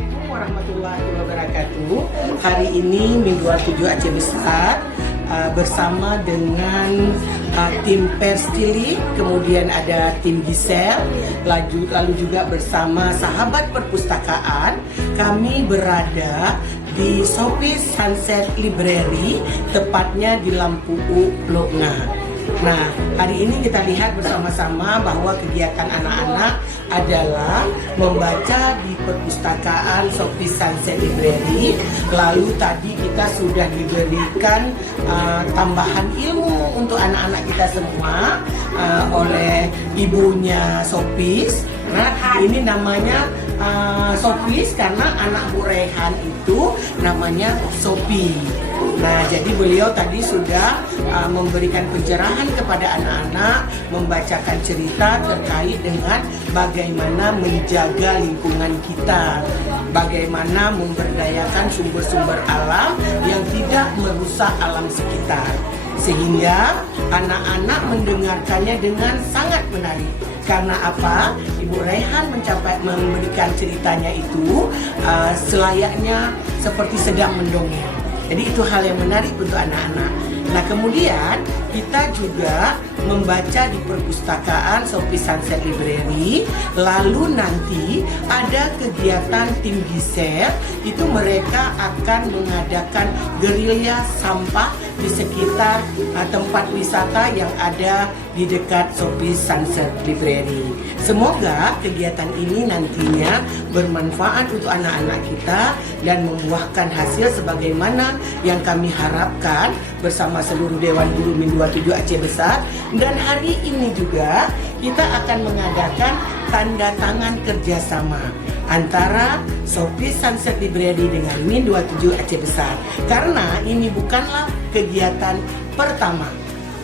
Assalamualaikum warahmatullahi wabarakatuh. Hari ini Min 27 Aceh Besar bersama dengan tim Perstili, kemudian ada tim Gisel, lalu juga bersama sahabat perpustakaan. Kami berada di Shopee Sunset Library, tepatnya di Lampu U, Blok Nga. Nah, hari ini kita lihat bersama-sama bahwa kegiatan anak-anak adalah membaca di perpustakaan Shopee Sunset Library. Lalu tadi kita sudah diberikan tambahan ilmu untuk anak-anak kita semua oleh ibunya Shopee. Nah, ini namanya Shopee karena anak Bu Rehan itu namanya Sophie. Nah, jadi beliau tadi sudah memberikan pencerahan kepada anak-anak, membacakan cerita terkait dengan bagaimana menjaga lingkungan kita, bagaimana memberdayakan sumber-sumber alam yang tidak merusak alam sekitar. Sehingga anak-anak mendengarkannya dengan sangat menarik. Karena apa? Ibu Rehan memberikan ceritanya itu selayaknya seperti sedang mendongeng. Jadi itu hal yang menarik untuk anak-anak. Nah, kemudian kita juga membaca di perpustakaan Shopee Sunset Library. Lalu nanti ada kegiatan tim Gisel, itu mereka akan mengadakan gerilya sampah di sekitar tempat wisata yang ada di dekat Shopee Sunset Library. Semoga kegiatan ini nantinya bermanfaat untuk anak-anak kita dan membuahkan hasil sebagaimana yang kami harapkan bersama seluruh Dewan Guru Min 27 Aceh Besar. Dan hari ini juga kita akan mengadakan tanda tangan kerjasama antara Shopee Sunset Library dengan Min 27 Aceh Besar. Karena ini bukanlah kegiatan pertama,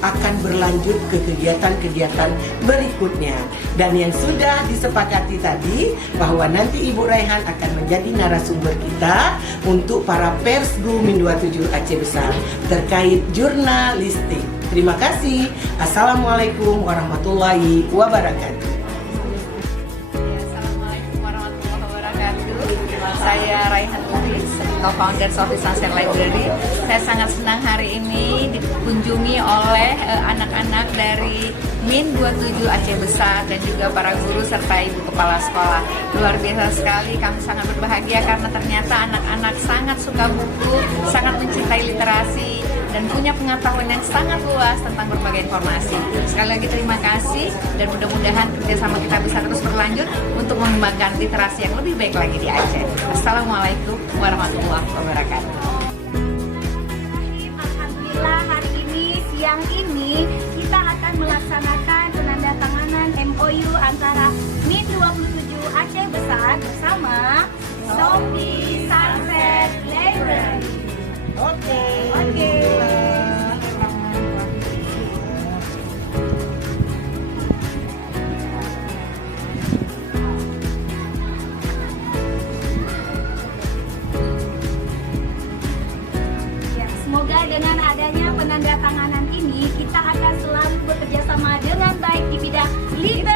akan berlanjut ke kegiatan-kegiatan berikutnya. Dan yang sudah disepakati tadi bahwa nanti Ibu Rehan akan menjadi narasumber kita untuk para persgu Min 27 Aceh Besar terkait jurnalistik. Terima kasih. Assalamualaikum warahmatullahi wabarakatuh. Assalamualaikum warahmatullahi wabarakatuh. Saya Raihan Uris, co-founder Shopee Sunset Library. Saya sangat senang hari ini dikunjungi oleh anak-anak dari Min 27 Aceh Besar dan juga para guru serta ibu kepala sekolah. Luar biasa sekali, kami sangat berbahagia karena ternyata anak-anak sangat suka buku, sangat mencintai literasi, dan punya pengetahuan yang sangat luas tentang berbagai informasi. Sekali lagi terima kasih dan mudah-mudahan kerjasama kita bisa terus berlanjut untuk mengembangkan literasi yang lebih baik lagi di Aceh. Assalamualaikum warahmatullahi wabarakatuh. Alhamdulillah hari ini, siang ini kita akan melaksanakan penandatanganan MOU antara Min 27 Aceh Besar bersama Shopee Sunset Library. Oke. Semoga dengan adanya penandatanganan ini kita akan selalu bekerja sama dengan baik di bidang literasi.